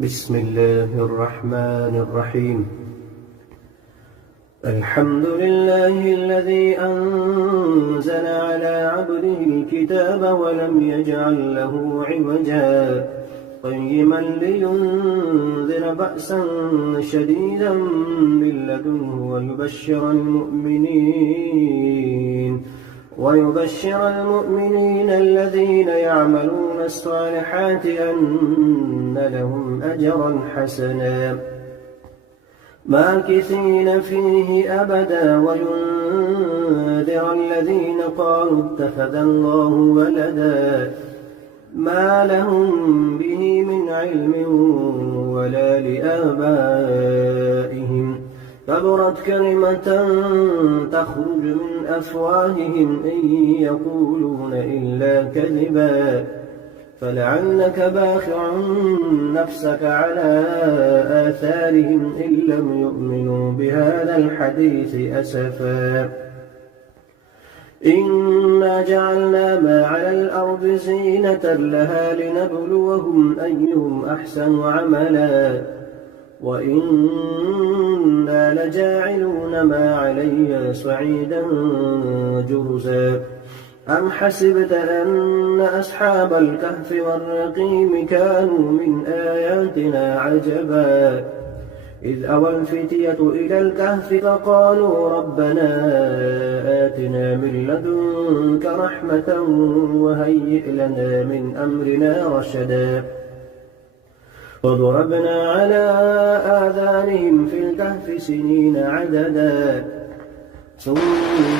بسم الله الرحمن الرحيم. الحمد لله الذي أنزل على عبده الكتاب ولم يجعل له عوجا قيما لينذر بأسا شديدا من لدنه ويبشر المؤمنين الذين يعملون الصالحات أن لهم أجرا حسنا ماكثين فيه أبدا وينذر الذين قالوا اتخذ الله ولدا ما لهم به من علم ولا لآبائهم كبرت كلمة تخرج من أفواههم إن يقولون إلا كذبا فلعلك باخع نفسك على آثارهم إن لم يؤمنوا بهذا الحديث أسفا إنا جعلنا ما على الأرض زينة لها لنبلوهم أيهم أحسن عملا وإنا لجاعلون ما عليها صعيدا جرزا أم حسبت أن أصحاب الكهف والرقيم كانوا من آياتنا عجبا إذ أوى الفتية إلى الكهف فقالوا ربنا آتنا من لدنك رحمة وهيئ لنا من أمرنا رشدا وضربنا على آذانهم في الكهف سنين عددا ثم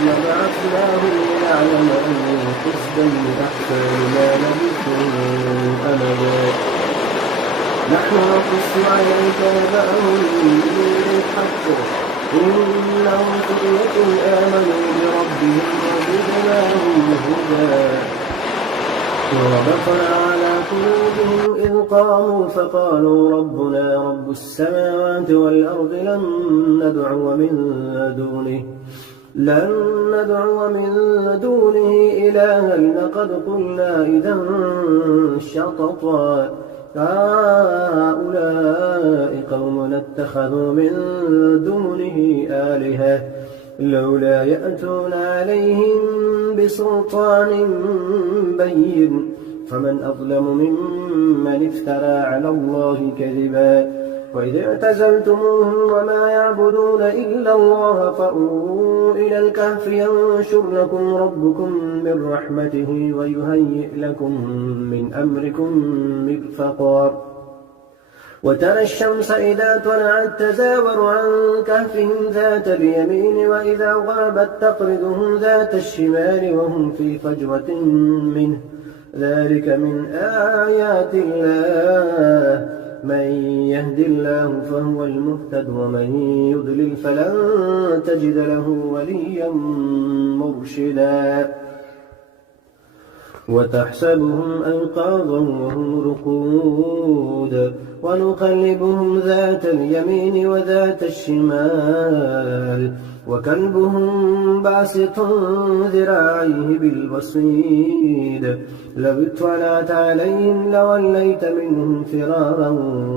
بعثناهم لنعلم أي الحزبين أحسن ما لبثوا أمدا نحن نقص عليك نبأهم بالحق إنهم فتية آمنوا بربهم وزدناهم هدى وربطنا على قلوبهم إذ قاموا فقالوا ربنا رب السماوات والأرض لن ندعو من دونه إلها لقد قلنا إذا شططا هؤلاء قومنا اتخذوا من دونه آلهة لولا يأتون عليهم بسلطان بين فمن أظلم ممن افترى على الله كذبا وإذ اعتزلتموهم وما يعبدون إلا الله فأووا إلى الكهف ينشر لكم ربكم من رحمته ويهيئ لكم من أمركم مرفقا وترى الشمس إذا طلعت تزاور عن كهفهم ذات اليمين وإذا غابت تقرضهم ذات الشمال وهم في فجوة منه ذلك من آيات الله من يهد الله فهو المهتد ومن يضلل فلن تجد له وليا مرشدا وتحسبهم أيقاظا وهم رقود ونقلبهم ذات اليمين وذات الشمال وكلبهم باسط ذراعيه بالوصيد لو اطلعت عليهم لوليت منهم فرارا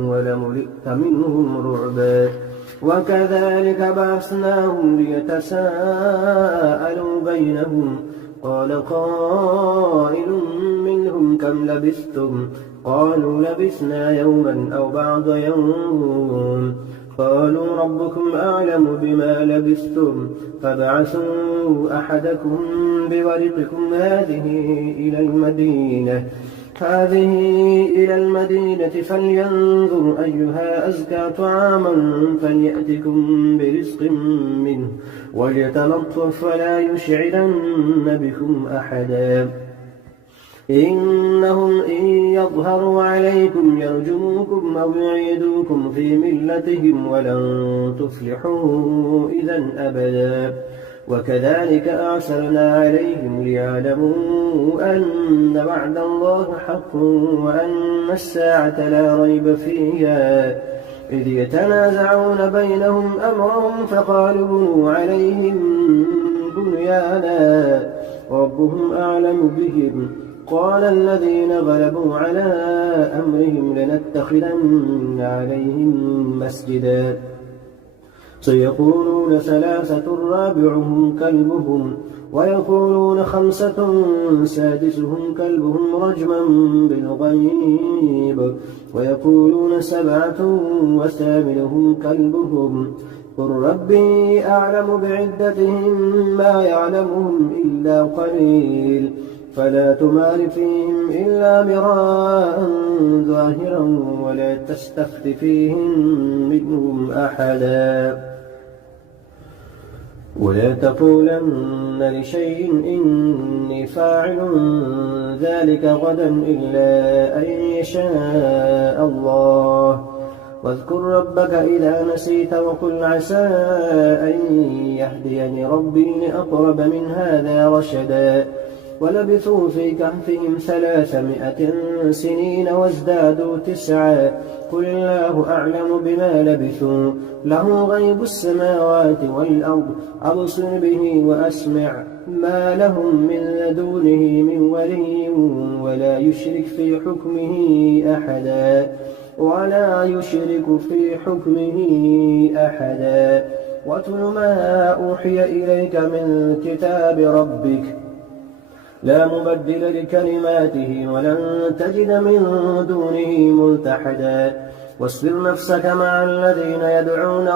ولملئت منهم رعبا وكذلك بعثناهم ليتساءلوا بينهم قال قائل منهم كم لبثتم قالوا لبثنا يوما أو بعض يوم قالوا ربكم أعلم بما لبثتم فابعثوا أحدكم بورقكم هذه إلى المدينة فلينظر أيها أزكى طعاما فليأتكم برزق منه وليتلطف ولا يشعرن بكم أحدا إنهم إن يظهروا عليكم يرجموكم أو يعيدوكم في ملتهم ولن تفلحوا إذا أبدا وكذلك أعسرنا عليهم ليعلموا أن وعد الله حق وأن الساعة لا ريب فيها إذ يتنازعون بينهم أمرهم فقالوا بنوا عليهم بنيانا ربهم أعلم بهم قال الذين غلبوا على أمرهم لنتخذن عليهم مسجدا سيقولون ثلاثة رابعهم كلبهم ويقولون خمسة سادسهم كلبهم رجما بالغيب ويقولون سبعة وثامنهم كلبهم قل ربي أعلم بعدتهم ما يعلمهم إلا قليل فلا تمار فيهم إلا مراء ظاهرا ولا تستفت فيهم منهم أحدا ولا تقولن لشيء إني فاعل ذلك غدا إلا أن يشاء الله واذكر ربك إذا نسيت وقل عسى أن يهديني ربي لأقرب من هذا رشدا ولبثوا في كهفهم 300 سنين وازدادوا 9 قل الله أعلم بما لبثوا له غيب السماوات والأرض أبصر به وأسمع ما لهم من لدونه من ولي ولا يشرك في حكمه أحدا واتل ما أوحي إليك من كتاب ربك لا مبدل لكلماته ولن تجد من دونه ملتحدا واصبر نفسك مع الذين يدعون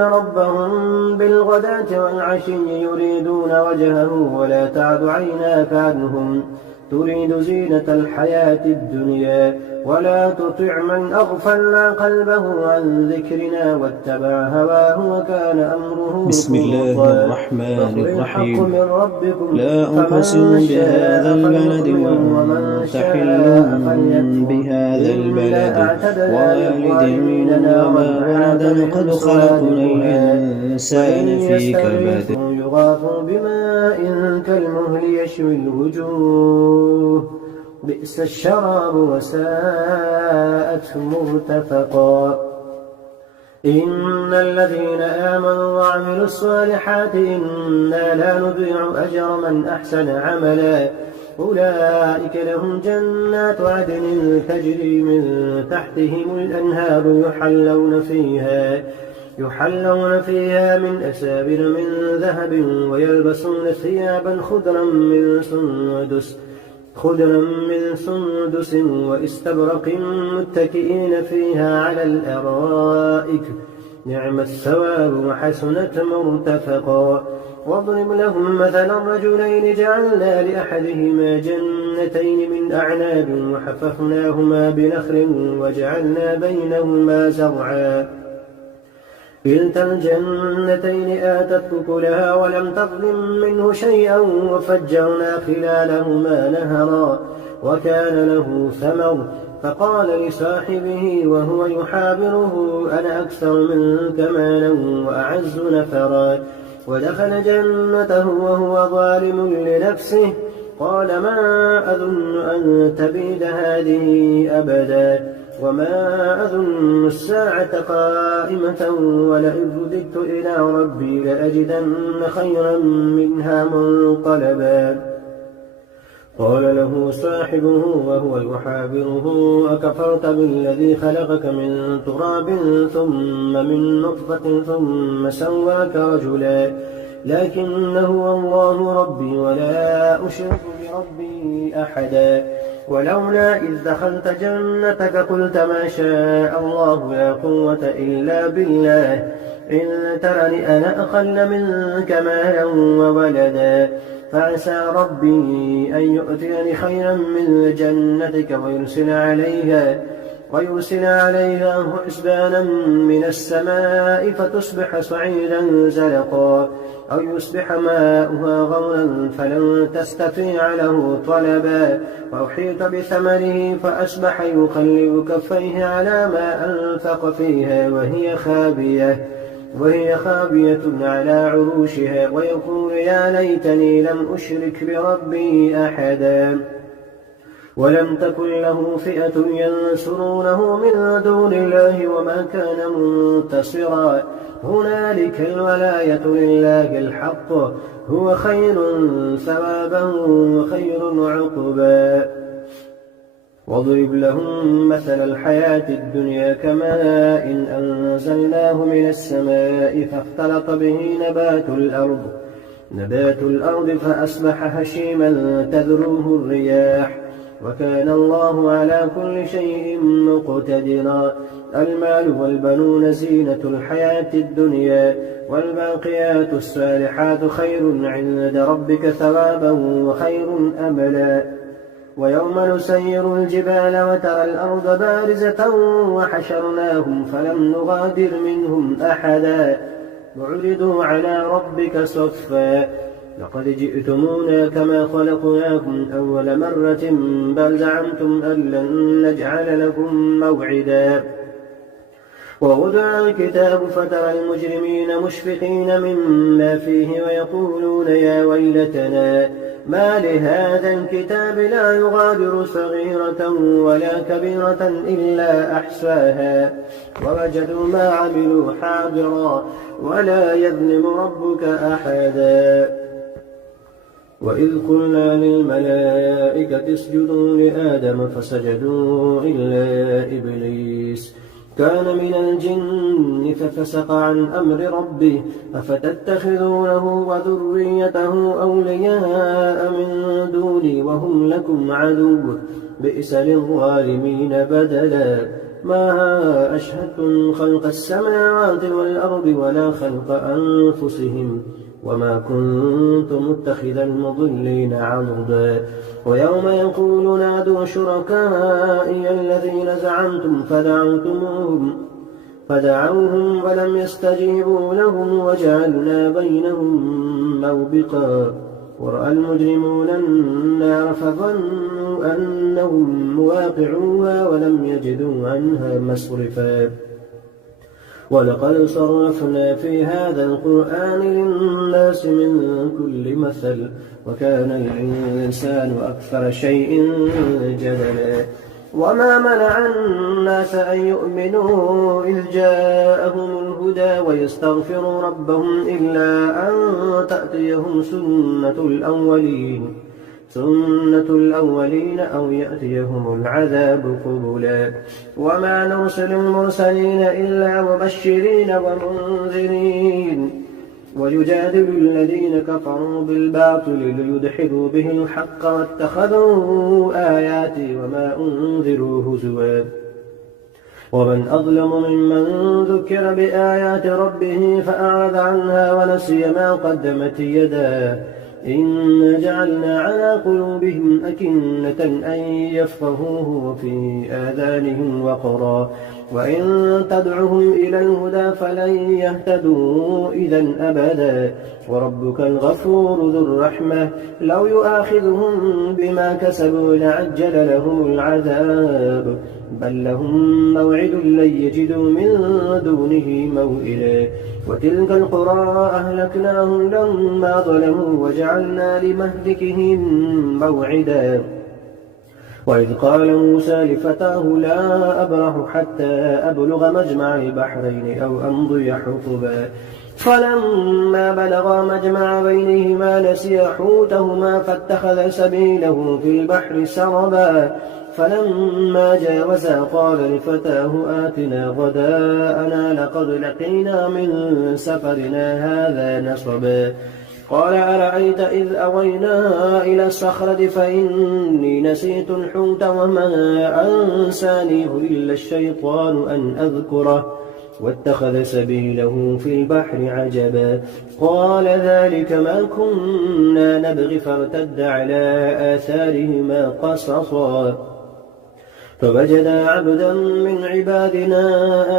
ربهم بالغداة والعشي يريدون وجهه ولا تعد عيناك عنهم تريد زينة الحياة الدنيا ولا تطع من أغفلنا قلبه عن ذكرنا واتبع هواه وكان أمره بسم الله الرحمن الرحيم لا أقسم بهذا البلد وأنت حل بهذا البلد ووالد وما ولد قد خلقنا الإنسان في كبد يغاث بماء كالمهل يشوي الوجوه بئس الشراب وساءت مرتفقا إن الذين آمنوا وعملوا الصالحات إنا لا نضيع أجر من أحسن عملا أولئك لهم جنات عدن تجري من تحتهم الأنهار يحلون فيها من أسابر من ذهب ويلبسون ثيابا خضرا من سندس واستبرق متكئين فيها على الأرائك نعم الثواب وحسنت مرتفقا واضرب لهم مثلا رجلين جعلنا لأحدهما جنتين من أعناب وحففناهما بنخل وجعلنا بينهما زرعا كلتا الجنتين آتت أكلها ولم تظلم منه شيئا وفجرنا خلالهما نهرا وكان له ثمر فقال لصاحبه وهو يحاوره أنا أكثر منك مالا وأعز نفرا ودخل جنته وهو ظالم لنفسه قال ما أظن أن تبيد هذه أبدا وما أظن الساعة قائمة ولئن رددت إلى ربي لأجدن خيرا منها منقلبا قال له صاحبه وهو يحاوره أكفرت بالذي خلقك من تراب ثم من نطفة ثم سواك رجلا لكن هو الله ربي ولا أشرك بربي أحدا ولولا إذ دخلت جنتك قلت ما شاء الله لا قوة إلا بالله إن ترني أنا أقل منك مالا وولدا فعسى ربي أن يؤتيني خيرا من جنتك ويرسل عليها حسبانا من السماء فتصبح صعيدا زلقا أو يصبح ماؤها غورا فلن تستطيع له طلبا وأحيط بثمره فأصبح يقلب كفيه على ما أنفق فيها وهي خابية على عروشها ويقول يا ليتني لم أشرك بربي أحدا ولم تكن له فئة ينصرونه من دون الله وما كان منتصرا هنالك الولاية لله الحق هو خير ثوابا وخير عقبا. واضرب لهم مثل الحياة الدنيا كماء إن أنزلناه من السماء فاختلط به نبات الأرض فأصبح هشيما تذروه الرياح وكان الله على كل شيء مقتدرا. المال والبنون زينة الحياة الدنيا والباقيات الصالحات خير عند ربك ثوابا وخير أملا. ويوم نسير الجبال وترى الأرض بارزة وحشرناهم فلم نغادر منهم أحدا وعرضوا على ربك صفا لقد جئتمونا كما خلقناكم أول مرة بل زعمتم أن لن نجعل لكم موعدا. ووضع الكتاب فترى المجرمين مشفقين مما فيه ويقولون يا ويلتنا ما لهذا الكتاب لا يغادر صغيرة ولا كبيرة إلا أحصاها ووجدوا ما عملوا حاضرا ولا يظلم ربك أحدا. وإذ قلنا للملائكة اسجدوا لآدم فسجدوا إلا إبليس كان من الجن ففسق عن أمر ربه أفتتخذونه وذريته أولياء من دوني وهم لكم عدو بئس للظالمين بدلا. ما أشهدتم خلق السماوات والأرض ولا خلق أنفسهم وما كنت متخذ المضلين عضدا. ويوم يقول نادوا شركائي الذين زعمتم فدعوهم ولم يستجيبوا لهم وجعلنا بينهم موبقا. ورأى المجرمون النار فظنوا أنهم مواقعوها ولم يجدوا عنها مصرفا. ولقد صرفنا في هذا القرآن للناس من كل مثل وكان الإنسان أكثر شيء جدلا. وما منع الناس أن يؤمنوا إذ جاءهم الهدى ويستغفروا ربهم إلا أن تأتيهم سنة الأولين أو يأتيهم العذاب قبلا. وما نرسل المرسلين إلا مبشرين ومنذرين ويجادل الذين كفروا بالباطل ليدحضوا به الحق واتخذوا آياتي وما أنذروا هزوا. ومن أظلم ممن ذكر بآيات ربه فأعرض عنها ونسي ما قدمت يداه إنا جعلنا على قلوبهم أكنة أن يفقهوه وفي آذانهم وقرا وإن تدعهم إلى الهدى فلن يهتدوا إذا أبدا. وربك الغفور ذو الرحمة لو يؤاخذهم بما كسبوا لعجل لهم العذاب بل لهم موعد لن يجدوا من دونه موئلا. وتلك القرى أهلكناهم لما ظلموا وجعلنا لمهلكهم موعدا. وإذ قال موسى لفتاه لا أبرح حتى أبلغ مجمع البحرين أو أمضي حقبا فلما بلغا مجمع بينهما نسيا حوتهما فاتخذ سبيله في البحر سربا فلما جاوزا قال لفتاه آتنا غداءنا لقد لقينا من سفرنا هذا نصبا قال أرأيت إذ أوينا إلى الصخرة فإني نسيت الحوت وما أنسانيه إلا الشيطان أن أذكره واتخذ سبيله في البحر عجبا قال ذلك ما كنا نبغي فارتد على آثارهما قصصا فوجدا عبدا من عبادنا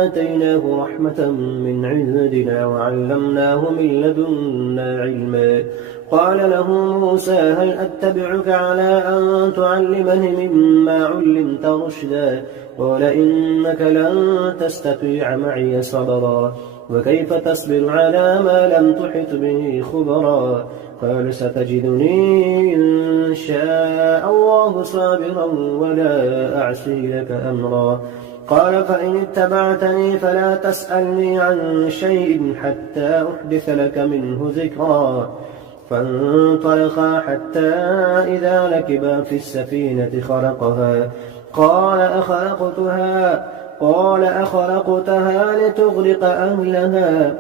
آتيناه رحمة من عندنا وعلمناه من لدنا علما قال له موسى هل أتبعك على أن تعلمني مما علمت رشدا قال إنك لن تستطيع معي صبرا وكيف تصبر على ما لم تحط به خبرا قال ستجدني إن شاء الله صابرا ولا أعصي لك أمرا قال فإن اتبعتني فلا تسألني عن شيء حتى أحدث لك منه ذكرا فانطلقا حتى إذا ركبا في السفينة خرقها قال أخرقتها لتغرق أهلها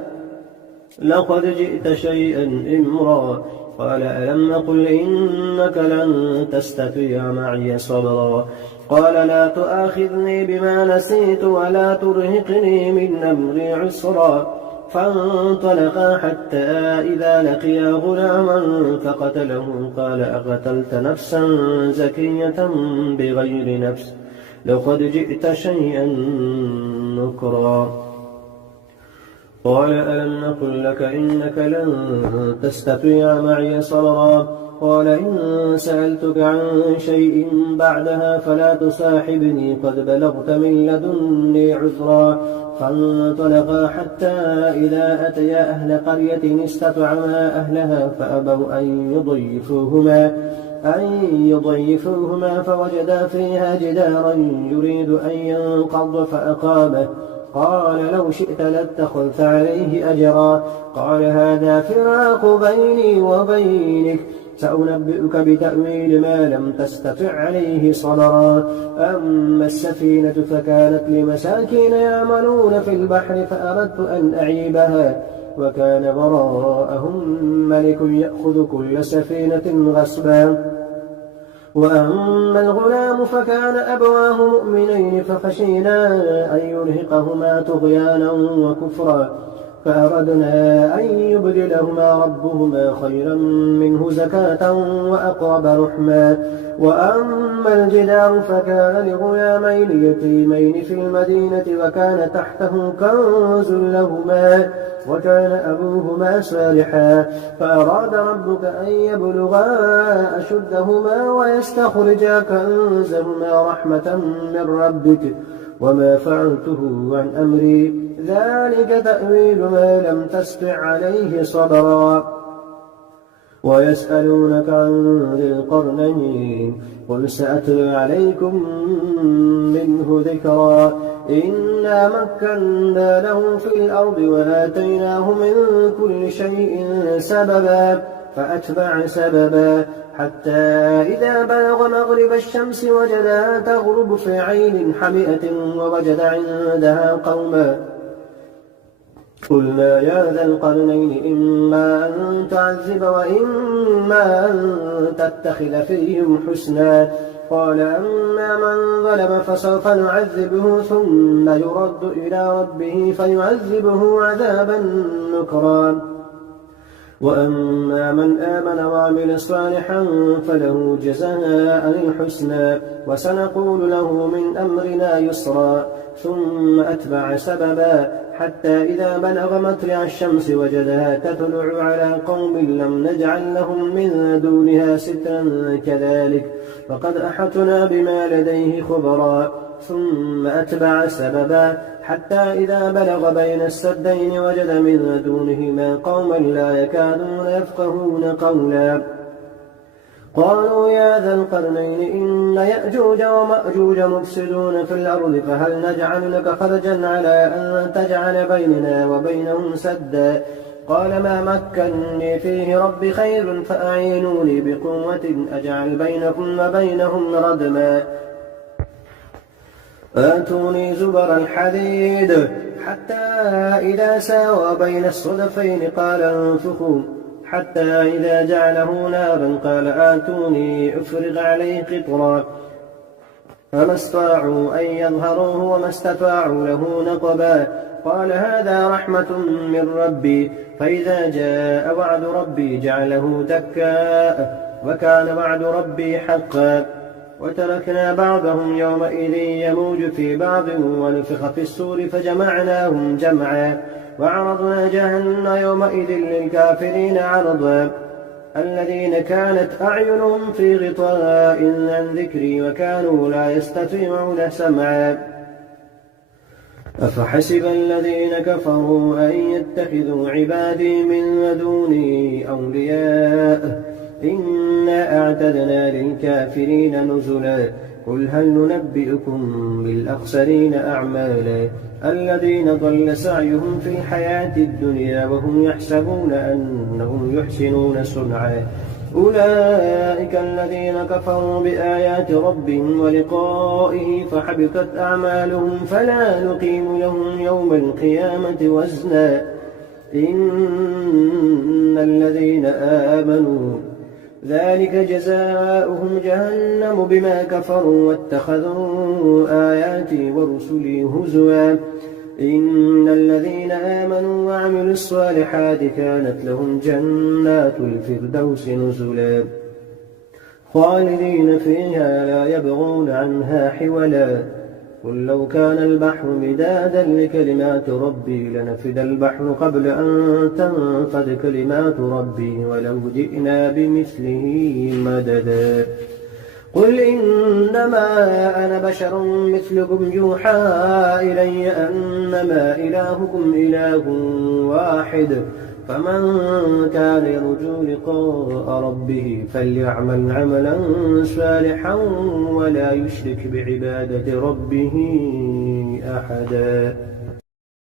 لقد جئت شيئا إمرا. قال ألم أقل إنك لن تستطيع معي صبرا. قال لا تؤاخذني بما نسيت ولا ترهقني من أمري عسرا. فانطلقا حتى إذا لقيا غلاما فقتله قال أقتلت نفسا زكية بغير نفس لقد جئت شيئا نكرا. قال ألم نقل لك إنك لن تستطيع معي صبرا. قال إن سألتك عن شيء بعدها فلا تصاحبني قد بلغت من لدني عذرا. فانطلقا حتى إذا أتيا أهل قرية استطعما أهلها فأبوا أن يضيفوهما فوجدا فيها جدارا يريد أن ينقض فأقامه. قال لو شئت لاتخذت عليه أجرا. قال هذا فراق بيني وبينك سأنبئك بتأويل ما لم تستطع عليه صبرا. أما السفينة فكانت لمساكين يعملون في البحر فأردت أن أعيبها وكان وراءهم ملك يأخذ كل سفينة غصبا. وأما الغلام فكان أبواه مؤمنين فخشينا أن يرهقهما طغيانا وكفرا فأردنا أن يبدلهما ربهما خيرا منه زكاة وأقرب رحما. وأما الجدار فكان لغلامين يتيمين في المدينة وكان تحته كنز لهما وكان أبوهما صالحا فأراد ربك أن يبلغا أشدهما ويستخرجا كنزهما رحمة من ربك وما فعلته عن أمري ذلك تأويل ما لم تستطع عليه صبرا. ويسألونك عن ذي القرنين قل سأتلو عليكم منه ذكرا. إنا مكنا له في الأرض وآتيناه من كل شيء سببا فأتبع سببا حتى إذا بلغ مغرب الشمس وجدها تغرب في عين حمئة ووجد عندها قوما. قلنا يا ذا القرنين إما أن تعذب وإما أن تتخذ فيهم حسنا. قال أما من ظلم فسوف نعذبه ثم يرد إلى ربه فيعذبه عذابا نكرا. وأما من آمن وعمل صالحا فله جزاء الحسنى وسنقول له من أمرنا يسرا. ثم أتبع سببا حتى إذا بلغ مطلع الشمس وجدها تطلع على قوم لم نجعل لهم من دونها سترا كذلك فقد أحطنا بما لديه خبرا. ثم أتبع سببا حتى إذا بلغ بين السدين وجد من دونهما قوما لا يكادون يفقهون قولا. قالوا يا ذا القرنين إن يأجوج ومأجوج مفسدون في الأرض فهل نجعل لك خرجا على أن تجعل بيننا وبينهم سدا. قال ما مكنني فيه ربي خير فأعينوني بقوة أجعل بينكم وبينهم ردما. آتوني زبر الحديد حتى إذا ساوى بين الصدفين قال انفخوا حتى إذا جعله نارا قال آتوني أفرغ عليه قطرا. فما استطاعوا أن يظهروه وما استطاعوا له نقبا. قال هذا رحمة من ربي فإذا جاء وعد ربي جعله دكا وكان وعد ربي حقا. وتركنا بعضهم يومئذ يموج في بعض ونفخ في السور فجمعناهم جمعا وعرضنا جهنم يومئذ للكافرين عرضا. الذين كانت أعينهم في غطاء عن ذكري وكانوا لا يستطيعون سمعا. أفحسب الذين كفروا أن يتخذوا عبادي من دوني أولياء إنا أعتدنا للكافرين نزلا. قل هل ننبئكم بالأخسرين أعمالا الذين ضل سعيهم في الحياة الدنيا وهم يحسبون أنهم يحسنون صنعا أولئك الذين كفروا بآيات ربهم ولقائه فحبطت أعمالهم فلا نقيم لهم يوم القيامة وزنا إن الذين آمنوا ذلك جزاؤهم جهنم بما كفروا واتخذوا آياتي ورسلي هزوا إن الذين آمنوا وعملوا الصالحات كانت لهم جنات الفردوس نزلا خالدين فيها لا يبغون عنها حولا قل لو كان البحر مدادا لكلمات ربي لنفد البحر قبل أن تنفد كلمات ربي ولو جئنا بمثله مددا قل إنما أنا بشر مثلكم يوحى إلي أنما إلهكم إله واحد فمن كان يرجو لقاء ربه فليعمل عملا صالحا ولا يشرك بعبادة ربه أحدا.